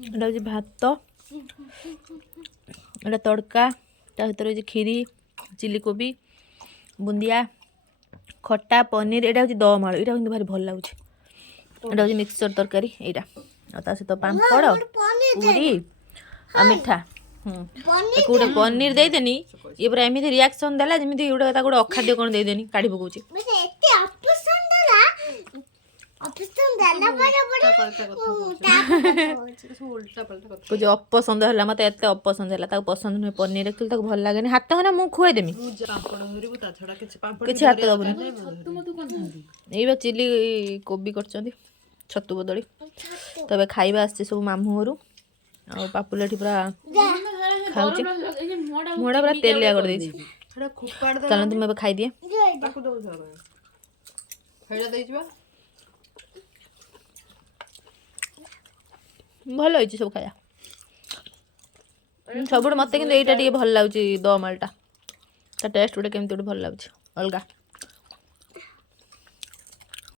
एटा हूँ भात एटा तड़का ता भर हूँ खीरी चिली कोबी बुंदिया खट्टा पनीर एटा हूँ दम आलू यहाँ भारी भल लगुच एटा हूँ मिक्सचर तरकारी यहाँ ता सहित पापड़ पूरी आ मिठा गोटे पनीर देदेनी ये पूरा एमती रिएक्शन देला जमी गोटे गोटे अखाद्य कौन देदेनी काढ़ी पकाउची कुछ अपसंद है मत एत अपसंद है पसंद नुहे पनीर एक्चुअली भल लगे हाथ है मुझे खुएदेमी किसी हाथ दबुनि ये चिली कोबी कर छतु बदली तो खाଇବା आसছে सब मामू घर आ पापुल पूरा खाऊचे मोड़ा पूरा तेलिया कर देछि चल तुम खाई दिए भल हो सब खाया सब मत कि भल लगुच दम आलटा टेस्ट गोटे केमती गोटे भल लगुच अलगा।